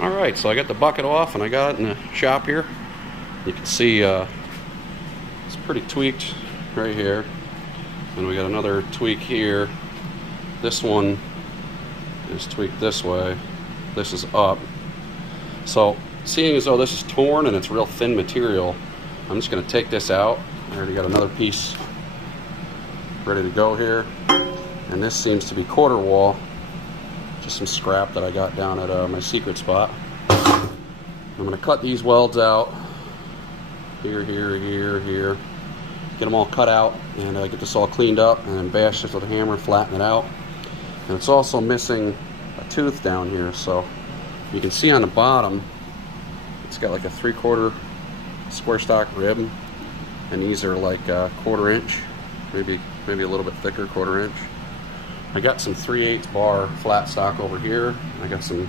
Alright, so I got the bucket off and I got it in the shop here. You can see it's pretty tweaked right here. And we got another tweak here. This one is tweaked this way. This is up. So, seeing as though this is torn and it's real thin material, I'm just going to take this out. I already got another piece ready to go here. And this seems to be quarter wall. Just some scrap that I got down at my secret spot. I'm going to cut these welds out. Here, here, here, here. Get them all cut out and get this all cleaned up and then bash this with a hammer, flatten it out. And it's also missing a tooth down here, so you can see on the bottom it's got like a 3/4 square stock rib, and these are like a 1/4 inch, maybe a little bit thicker, 1/4 inch. I got some 3/8 bar flat stock over here. I got some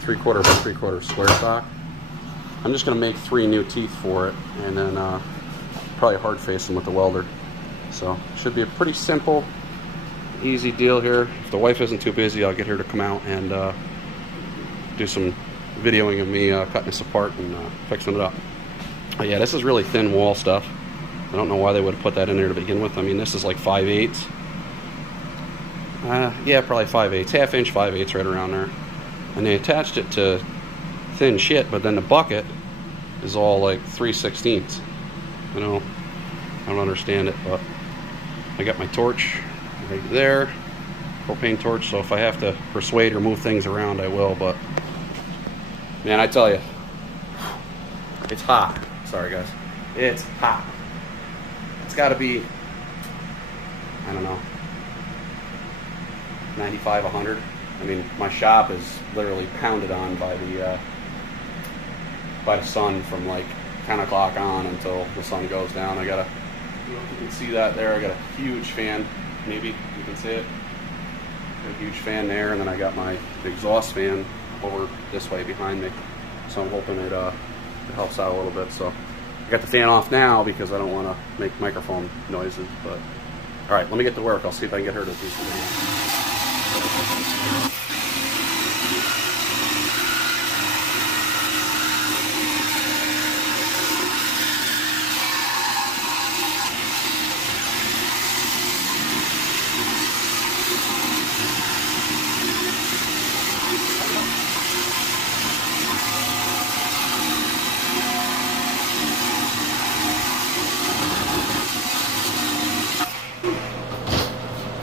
3/4 by 3/4 square stock. I'm just going to make 3 new teeth for it, and then probably hard face them with the welder. So should be a pretty simple, easy deal here. If the wife isn't too busy, I'll get her to come out and do some videoing of me cutting this apart and fixing it up. But yeah, this is really thin wall stuff. I don't know why they would have put that in there to begin with. I mean, this is like 5/8. Yeah, probably 5/8, ½ inch 5/8, right around there. And they attached it to thin shit, but then the bucket is all like 3/16. You know, I don't understand it, but I got my torch right there, propane torch, so if I have to persuade or move things around, I will. But man, I tell you, it's hot. Sorry guys, it's hot. It's got to be, I don't know, 95, 100. I mean, my shop is literally pounded on by the sun from like 10 o'clock on until the sun goes down. I got a, I don't know if you can see that there, I got a huge fan, maybe you can see it. Got a huge fan there, and then I got my exhaust fan over this way behind me. So I'm hoping it helps out a little bit. So I got the fan off now because I don't want to make microphone noises. But all right, let me get to work. I'll see if I can get her to do something.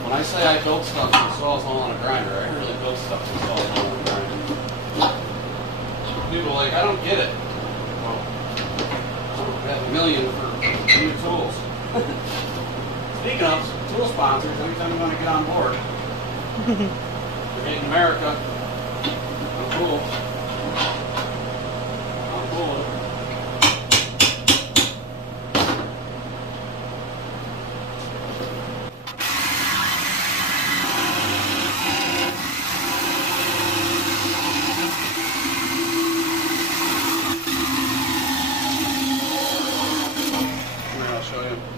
When I say I built stuff to install all on a grinder, I really built stuff to install all on a grinder. People are like, I don't get it. Well, I have $1 million for new tools. Speaking of tool sponsors, anytime you want to get on board, we're made in America. I'm cool. I'm cool with it.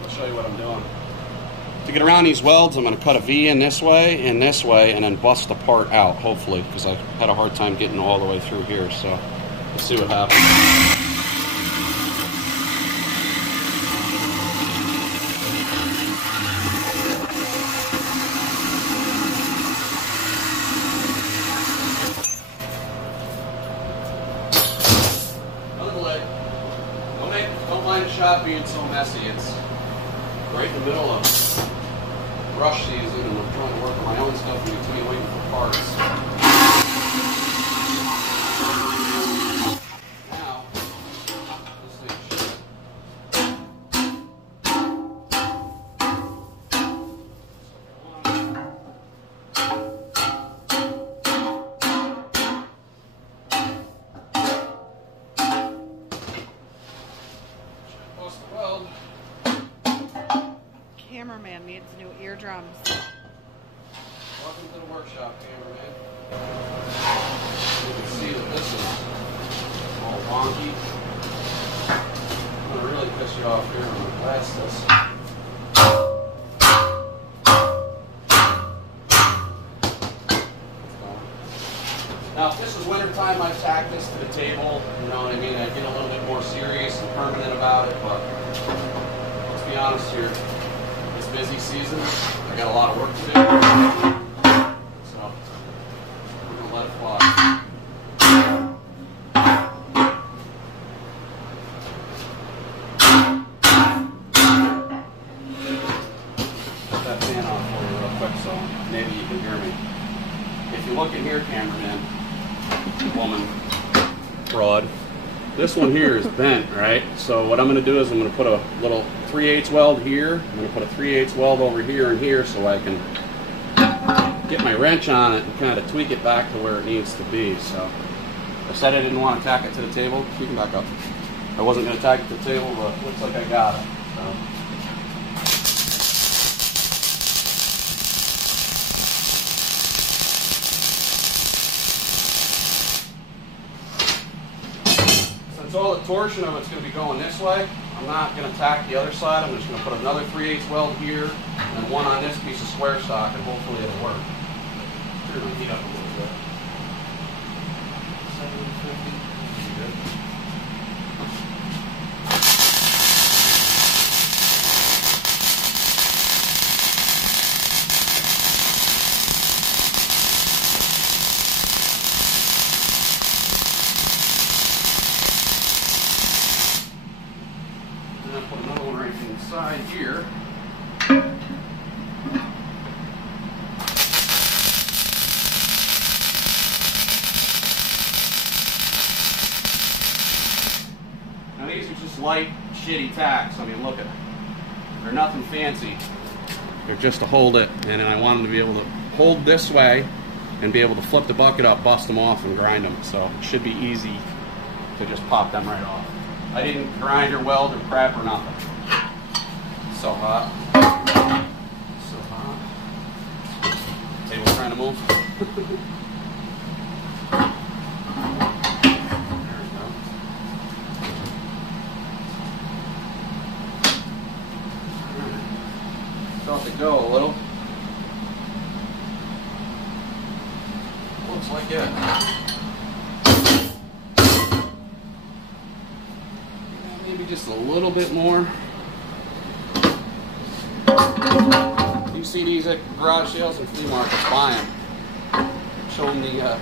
I'll show you what I'm doing. To get around these welds, I'm going to cut a V in this way, and then bust the part out, hopefully, because I had a hard time getting all the way through here. So let's see what happens. Don't mind the shop being so messy. It's right in the middle of rush season, and I'm trying to work on my own stuff in between waiting for parts. Now, this thing should. Cameraman needs new eardrums. Welcome to the workshop, cameraman. You can see that this is all wonky. I'm going to really piss you off here. I'm going to blast this. Now, if this was winter time, I'd tack this to the table. You know what I mean? I'd get a little bit more serious and permanent about it. But let's be honest here. This busy season, I got a lot of work to do. So we're gonna let it fly. Put that fan on for you real quick so maybe you can hear me. If you look in here, cameraman, woman, broad, this one here is bent, right? So what I'm going to do is I'm going to put a little 3/8 weld here. I'm going to put a 3/8 weld over here and here so I can get my wrench on it and kind of tweak it back to where it needs to be. So I said I didn't want to tack it to the table. You can back up. I wasn't going to tack it to the table, but it looks like I got it. So. All the torsion of it's going to be going this way. I'm not going to tack the other side. I'm just going to put another 3/8 weld here and then one on this piece of square stock, and hopefully it'll work. Turn my heat up a little bit. 750. Good. Put another one right inside here. Now these are just light, shitty tacks. I mean, look at them. They're nothing fancy. They're just to hold it, and then I want them to be able to hold this way and be able to flip the bucket up, bust them off, and grind them. So it should be easy to just pop them right off. I didn't grind or weld or prep or nothing. So hot. So hot. Table's trying to move. There we go. Felt it go a little. Looks like it. Maybe just a little bit more. You see these at garage sales and flea markets, buy them. Show them the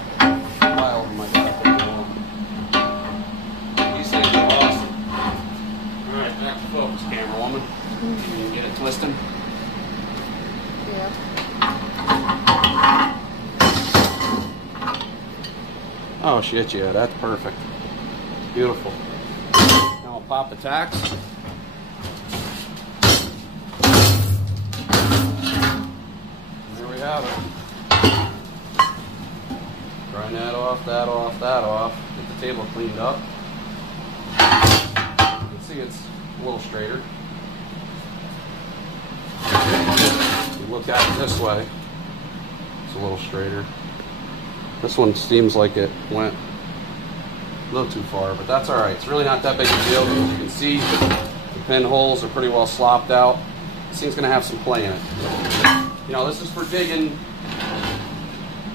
file of them I got up. These things are awesome. Alright, back to focus, camera woman. Can you get it twisting? Yeah. Oh shit, yeah, that's perfect. Beautiful. Now I'll pop the tacks. There we have it. Grind that off, that off, that off. Get the table cleaned up. You can see it's a little straighter. You look at it this way, it's a little straighter. This one seems like it went a little too far, but that's alright. It's really not that big a deal. As you can see, the pinholes are pretty well slopped out. This thing's going to have some play in it. You know, this is for digging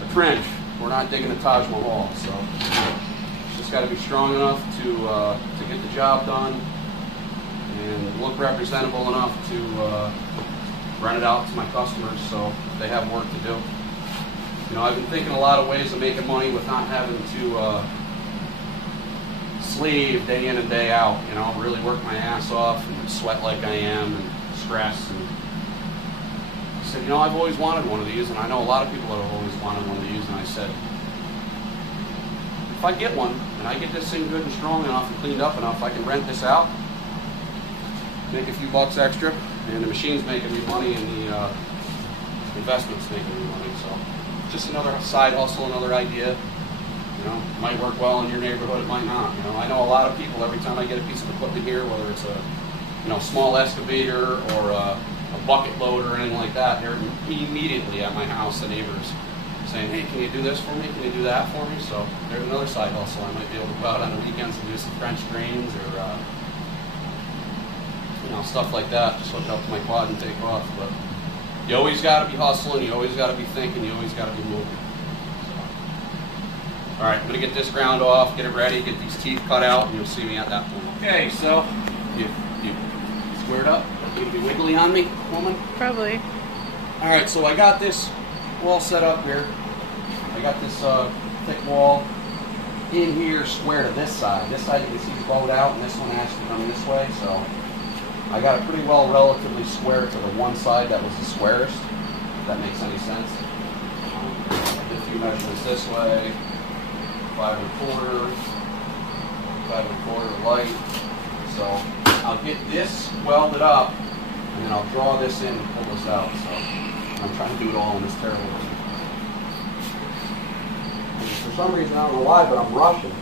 a trench. We're not digging a Taj Mahal, so it's just got to be strong enough to get the job done and look representable enough to rent it out to my customers so they have work to do. You know, I've been thinking a lot of ways of making money with not having to slave day in and day out, you know, really work my ass off and sweat like I am and stress. And I said, you know, I've always wanted one of these, and I know a lot of people that have always wanted one of these, and I said, if I get one and I get this thing good and strong enough and cleaned up enough, I can rent this out, make a few bucks extra, and the machine's making me money and the investment's making me money. So just another side hustle, another idea. You know, it might work well in your neighborhood, it might not. You know, I know a lot of people, every time I get a piece of equipment here, whether it's a small excavator or a bucket loader or anything like that, they're immediately at my house, the neighbors, saying, hey, can you do this for me? Can you do that for me? So there's another side hustle. I might be able to go out on the weekends and do some French drains or stuff like that. Just hook it up to my quad and take off. But you always got to be hustling. You always got to be thinking. You always got to be moving. So, All right, I'm gonna get this ground off, get it ready, get these teeth cut out, and you'll see me at that point. Okay, so you squared up. You gonna be wiggly on me, woman? Probably. All right, so I got this wall set up here. I got this thick wall in here, square to this side. This side you can see the boat out, and this one has to come this way. So I got it pretty well relatively square to the one side that was the squarest. If that makes any sense. I did a few measurements this way. 5 1/4, 5 1/4 light. So I'll get this welded up, and then I'll draw this in and pull this out. So I'm trying to do it all in this terrible way. And for some reason, I don't know why, but I'm rushing.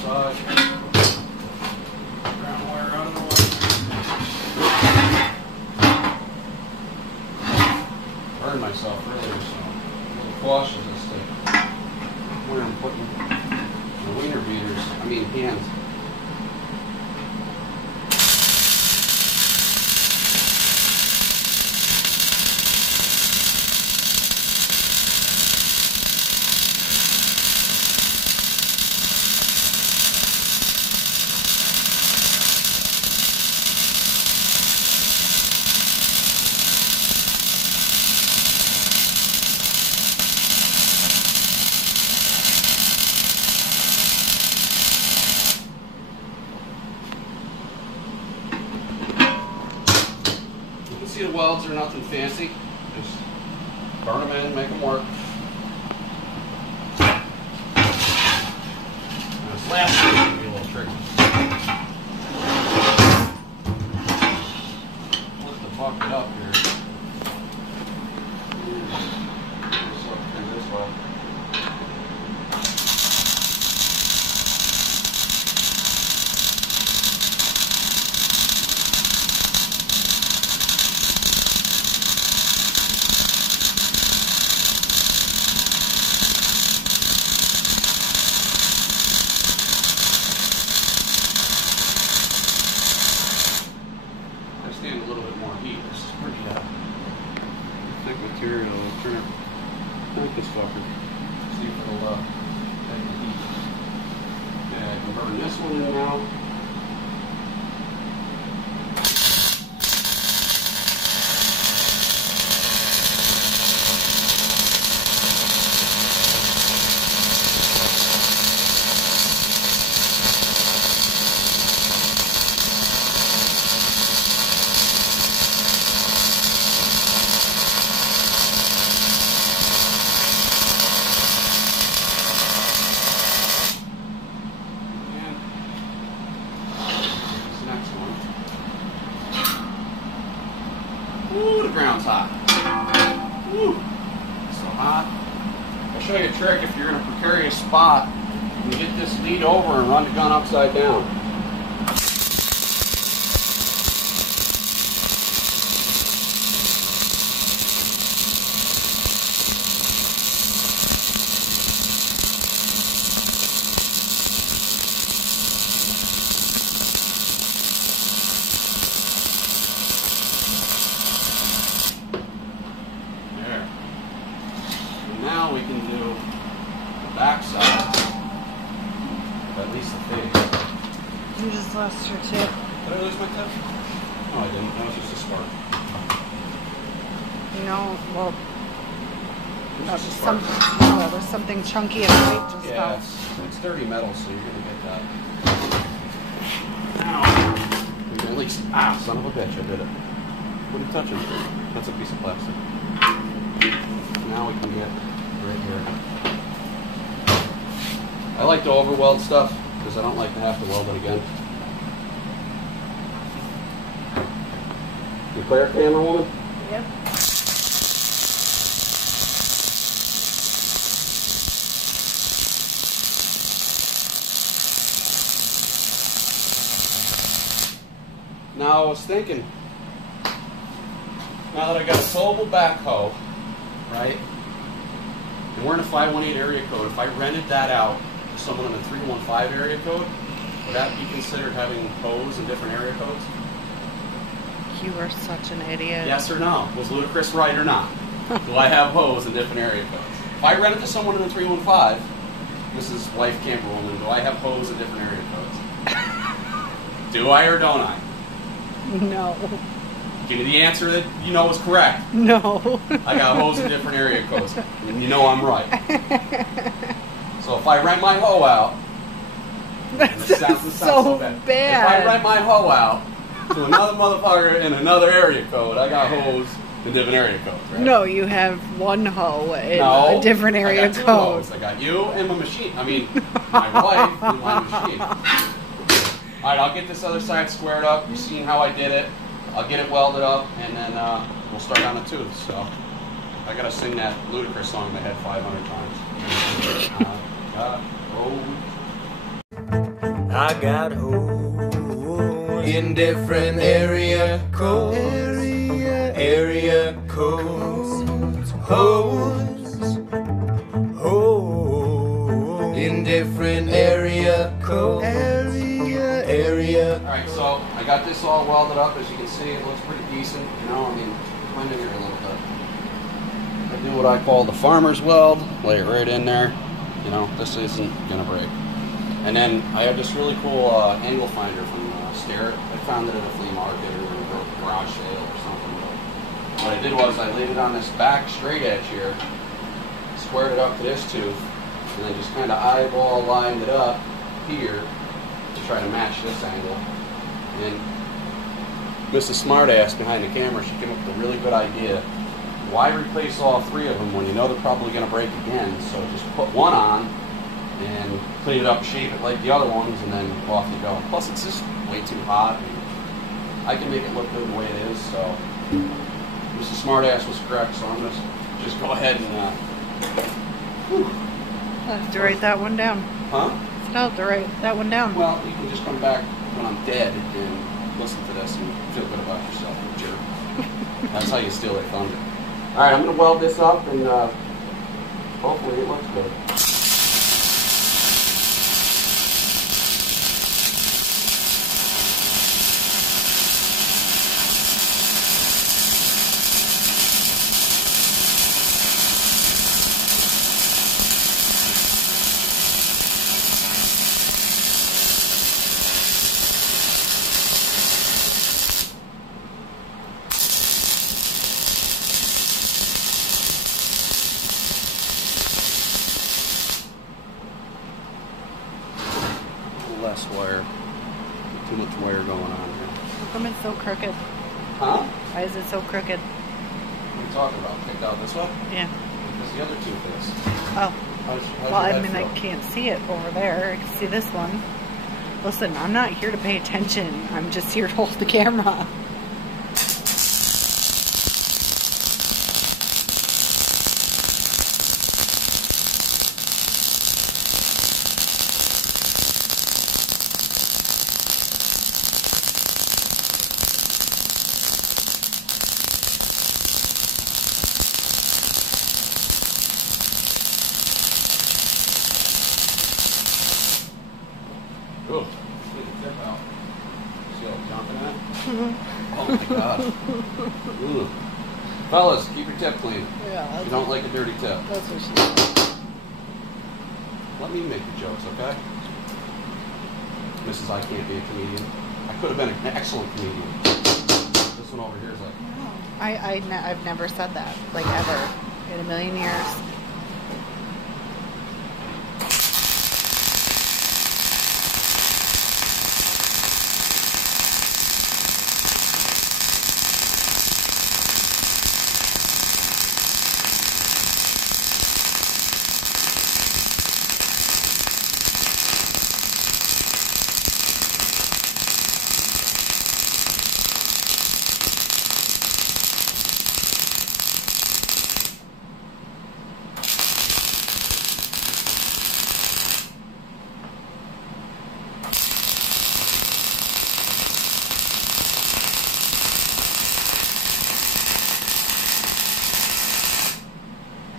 Side. Ground wire out of the way. Burned myself earlier, so I'm a little cautious as to where I'm putting the wiener beaters. I mean hands. The welds are nothing fancy, just burn them in, make them work. Now this last one can be a little tricky. Lift the bucket up here. Just look through this way. Stand a little bit more heat. This is pretty thick material. I'll turn this fucker. See if it'll take the heat. Okay, I can burn this one in now. Ooh, the ground's hot. Ooh, so hot. I'll show you a trick if you're in a precarious spot. You can get this lead over and run the gun upside down. Now we can do the back side, at least the face. You just lost your tip. Did I lose my tip? No, I didn't. That was just a spark. No, well, No, there's something chunky and white just Yeah, fell. it's dirty metal, so you're gonna get that. Ow. You can at least, son of a bitch, I did it. Wouldn't touch it. That's a piece of plastic. Now we can get right here. I like to overweld stuff because I don't like to have to weld it again. You clear, camera woman? Yep. Now I was thinking, now that I got a towable backhoe, right, and we're in a 518 area code, if I rented that out to someone in a 315 area code, would that be considered having hose in different area codes? You are such an idiot. Yes or no? Was Ludacris right or not? Do I have hose in different area codes? If I rent it to someone in a 315, Mrs. Wife Camperwoman, do I have hose in different area codes? Do I or don't I? No. Give me the answer that you know is correct. No. I got hose in different area codes, and you know I'm right. So if I rent my hoe out, That's this sounds so bad. If I rent my hoe out to another motherfucker in another area code, I got hose in different area codes, right? No, you have one hoe in a different area I got two code. hoes. I got you and my machine. I mean, my wife and my machine. All right, I'll get this other side squared up. You've seen how I did it. I'll get it welded up, and then we'll start on the tooth. So I gotta sing that Ludacris song in my head 500 times. I got hoes in different area codes. Area codes. Hoes. Hoes in different area codes. Area. All right, so I got this all welded up. As you can see, it looks pretty decent. You know, I mean, come in here a little bit. I do what I call the farmer's weld. Lay it right in there. You know, this isn't gonna break. And then I have this really cool angle finder from Starrett. I found it at a flea market or a garage sale or something. But what I did was I laid it on this back straight edge here, squared it up to this tooth, and then just kind of eyeball lined it up here to try to match this angle. And Mrs. Smartass behind the camera, she came up with a really good idea. Why replace all three of them when you know they're probably going to break again? So just put one on and clean it up, shape it like the other ones, and then off you go. Plus, it's just way too hot. And I can make it look good the way it is. So Mrs. Smartass was correct. So I'm going to just go ahead and. I'll have to write that one down. Huh? I'll have to write that one down. Well, you can just come back when I'm dead and listen to this and feel good about yourself, you jerk. That's how you steal their thunder. All right, I'm going to weld this up, and hopefully it looks good. Less wire. Too much wire going on here. How come it's so crooked? Huh? Why is it so crooked? What are you talking about? Picked out this one? Yeah. Because the other tooth is. Oh. How's Well, your I head mean, I feel? can't see it over there. I can see this one. Listen, I'm not here to pay attention. I'm just here to hold the camera. Ooh, see the tip out. See how it's jumping at? Oh my god. Ooh. Fellas, keep your tip clean. Yeah, You don't like a dirty tip. that's what she said. Let me make the jokes, okay? Mrs. I can't be a comedian. I could have been an excellent comedian. This one over here is like, I've never said that, like, ever. In a million years.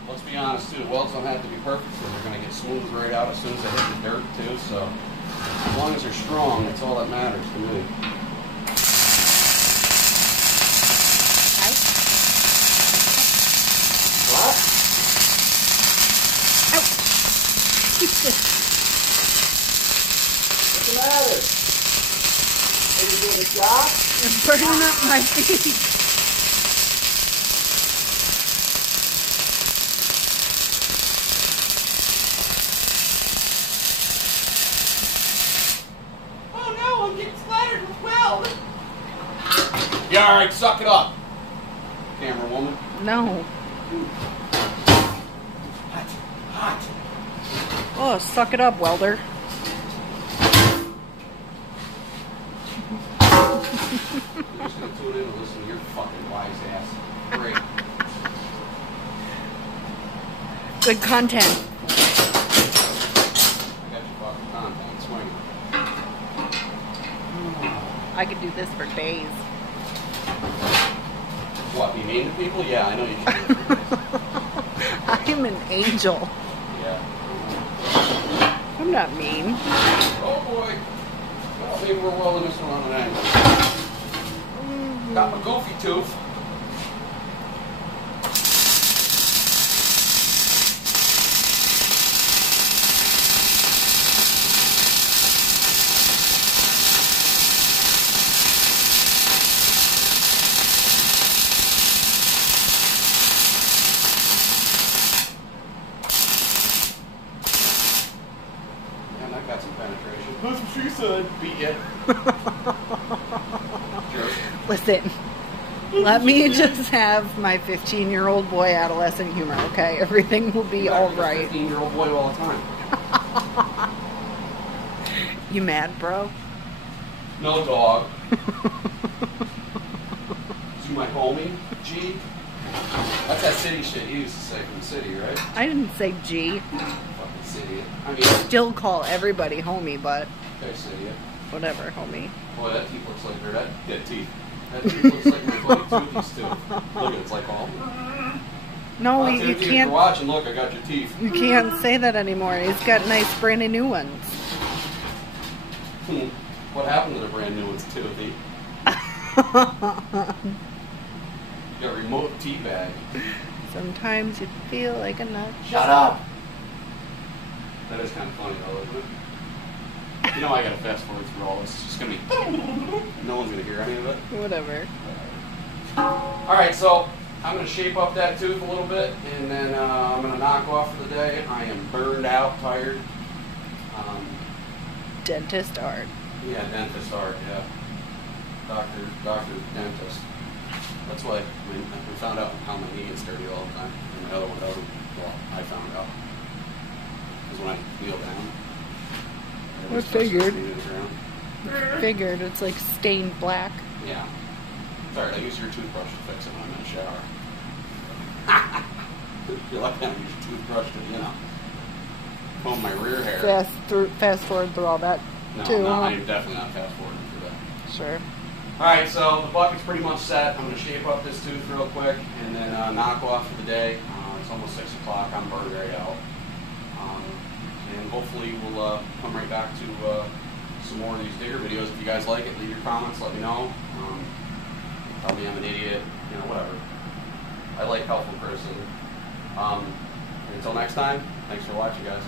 Let's be honest too, welds don't have to be perfect, so they're going to get smooth right out as soon as they hit the dirt too, so as long as they're strong, that's all that matters to me. What? Ow! What's the matter? Are you doing a job? You're burning up my feet. Yeah, alright, suck it up, camera woman. No. Hot, hot. Oh, suck it up, welder. You're just gonna tune in and listen to your fucking wise ass. Great. Good content. I got your fucking content. Swing it. I could do this for days. What, be mean to people? Yeah, I know you can do it. I'm an angel. Yeah. I'm not mean. Oh boy. Well, maybe we're welding this one on an angle. Got my goofy tooth. Man, that got some penetration. That's what she said. Beat ya. Jerk. Listen, let me just have my 15-year-old boy adolescent humor, okay? Everything will be all right. 15-year-old boy all the time. You mad, bro? No dog. Is you my homie? G? That's that city shit you used to say from the city, right? I didn't say G. Fucking city. I mean, Still call everybody homie, but okay, city. whatever, homie. Boy, that teeth looks like her. That teeth. That teeth looks like my buddy Toothy's tooth. Look at it, it's like all. No, Toothy, you if you're can't. watching, look, I got your teeth. You can't say that anymore. He's got nice, brand new ones. What happened to the brand new ones, Toothy? You got a remote tea bag. Sometimes you feel like a nut. Shut up! That is kind of funny though, isn't it? You know I gotta fast forward through all this. It's just gonna be... No one's gonna hear any of it. Whatever. Alright, so I'm gonna shape up that tooth a little bit, and then I'm gonna knock off for the day. I am burned out, tired. Dentist art. Yeah, dentist art, yeah. Doctor, dentist. That's why we found out how my knee gets dirty all the time. And my other one doesn't. Well, I found out. Because when I kneel down. I figured. Around. Figured it's like stained black. Yeah. Sorry, I use your toothbrush to fix it when I'm in the shower. You're lucky I don't use your toothbrush to, you know, comb my rear hair. Fast forward through all that No, too. no, Huh? I'm definitely not fast forwarding for that. Sure. Alright, so the bucket's pretty much set. I'm going to shape up this tooth real quick and then knock off for the day. It's almost 6 o'clock. I'm burned right out. And hopefully we'll come right back to some more of these digger videos. If you guys like it, leave your comments, let me know. Tell me I'm an idiot, you know, whatever. I like helpful criticism. Until next time, thanks for watching, guys.